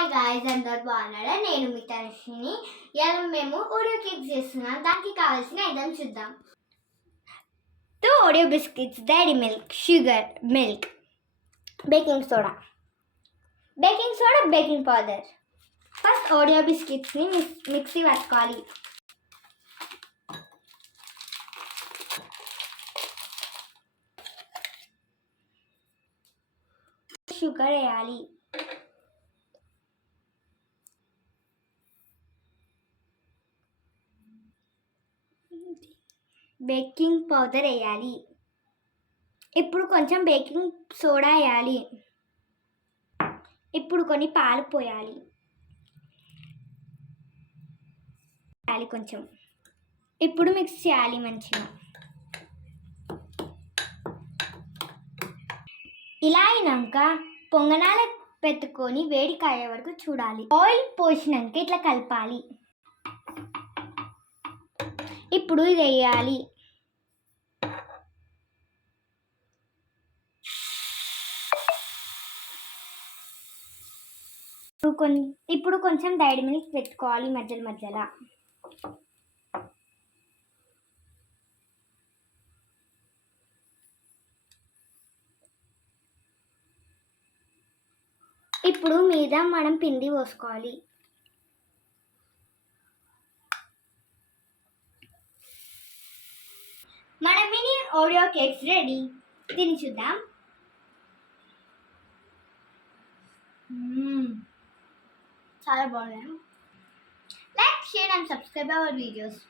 Hi guys, అందరు బాగున్నారా? నేను మీ తనుషిని. ఇలా మేము ఓరియో కేక్స్ చేస్తున్నాం. దానికి కావాల్సిన ఐటమ్స్ చూద్దాం. 2 Oreo biscuits, Dairy Milk, sugar, milk, baking soda, baking powder. First Oreo బిస్కెట్స్ని మిక్సీ పట్టుకోవాలి. షుగర్ వేయాలి. బేకింగ్ పౌడర్ వేయాలి. ఇప్పుడు కొంచెం బేకింగ్ సోడా వేయాలి. ఇప్పుడు కొన్ని పాలు పోయాలి. కొంచెం ఇప్పుడు మిక్స్ చేయాలి మంచిగా. ఇలా అయినాక పొంగనాల పెట్టుకొని వేడి కాయే వరకు చూడాలి. ఆయిల్ పోసినాక ఇట్లా కలపాలి. ఇప్పుడు ఇది వేయాలి. ఇప్పుడు కొంచెం డైరీ మిల్క్ పెట్టుకోవాలి మధ్యలో. ఇప్పుడు మీద మనం పిండి పోసుకోవాలి. మన మినీ ఓరియో కేక్స్ రెడీ. తిని చూద్దాం. చాలా బాగున్నాయి. Like, share and subscribe our videos.